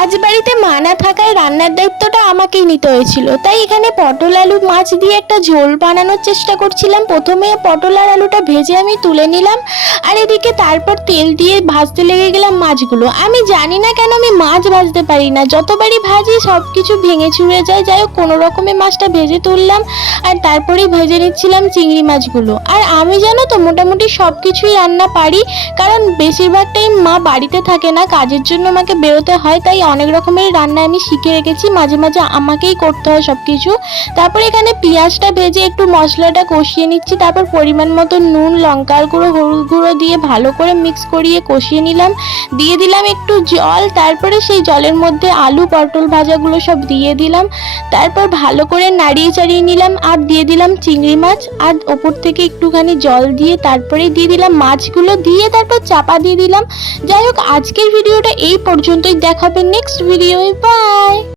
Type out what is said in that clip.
আজ বাড়িতে মা না থাকায় রান্নার দায়িত্বটা আমাকেই নিতে হয়েছিল। তাই এখানে পটল আলু মাছ দিয়ে একটা ঝোল বানানোর চেষ্টা করছিলাম। প্রথমে পটল আর আলুটা ভেজে আমি তুলে নিলাম, আর এদিকে তারপর তেল দিয়ে ভাজতে লেগে গেলাম মাছগুলো। আমি জানি না কেন আমি মাছ ভাজতে পারি না, যতবারই ভাজি সব কিছু ভেঙে চুরে যায়। যাই হোক, কোনো রকমে মাছটা ভেজে তুললাম, আর তারপরেই ভেজে নিচ্ছিলাম চিংড়ি মাছগুলো। আর আমি জানো তো মোটামুটি সব কিছুই রান্না পারি, কারণ বেশিরভাগ টাইম মা বাড়িতে থাকে না, কাজের জন্য আমাকে বেরোতে হয়। তাই অনেক রকমের রান্না আমি শিখে রেখেছি, মাঝে মাঝে আমাকেই করতে হয় সব কিছু। তারপর এখানে পেঁয়াজটা ভেজে একটু মশলাটা কষিয়ে নিচ্ছি, তারপর পরিমাণ মতো নুন, লঙ্কার গুঁড়ো, হলুদ গুঁড়ো দিয়ে ভালো করে মিক্স করিয়ে কষিয়ে নিলাম। দিয়ে দিলাম একটু জল, তারপরে সেই জলের মধ্যে আলু পটল ভাজাগুলো সব দিয়ে দিলাম। তারপর ভালো করে নাড়িয়ে চাড়িয়ে নিলাম, আর দিয়ে দিলাম চিংড়ি মাছ, আর ওপর থেকে একটুখানি জল দিয়ে তারপরে দিয়ে দিলাম মাছগুলো, দিয়ে তারপর চাপা দিয়ে দিলাম। যাই হোক, আজকের ভিডিওটা এই পর্যন্তই। দেখাবে নেক্সট ভিডিওয়ে। বাই।